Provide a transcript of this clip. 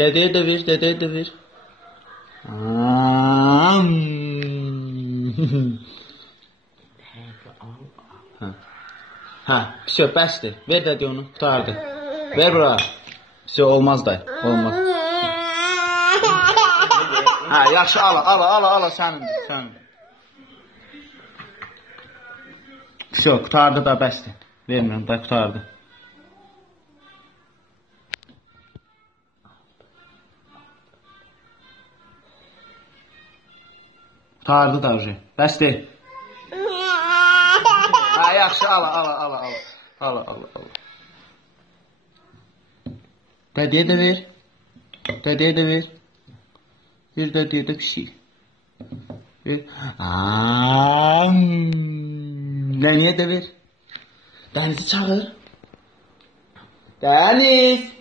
Dedeye de ver, dedeye de ver. Ha, pis bəsdir. Ver dedi onu, qutardı. Ver bura. Pis olmaz da, olmaz. Ha, yaxşı, ala, sənin. Pis qutardı da, bəsdir. Vermirəm da, qutardı. Qutardı da, bəsdir. Ha, yaxşı, ala. Dedeye de ver. Dedeye de ver. Bir dedeye de pişir. Ver. Neniye de ver. Deniz'i çağır. Deniz.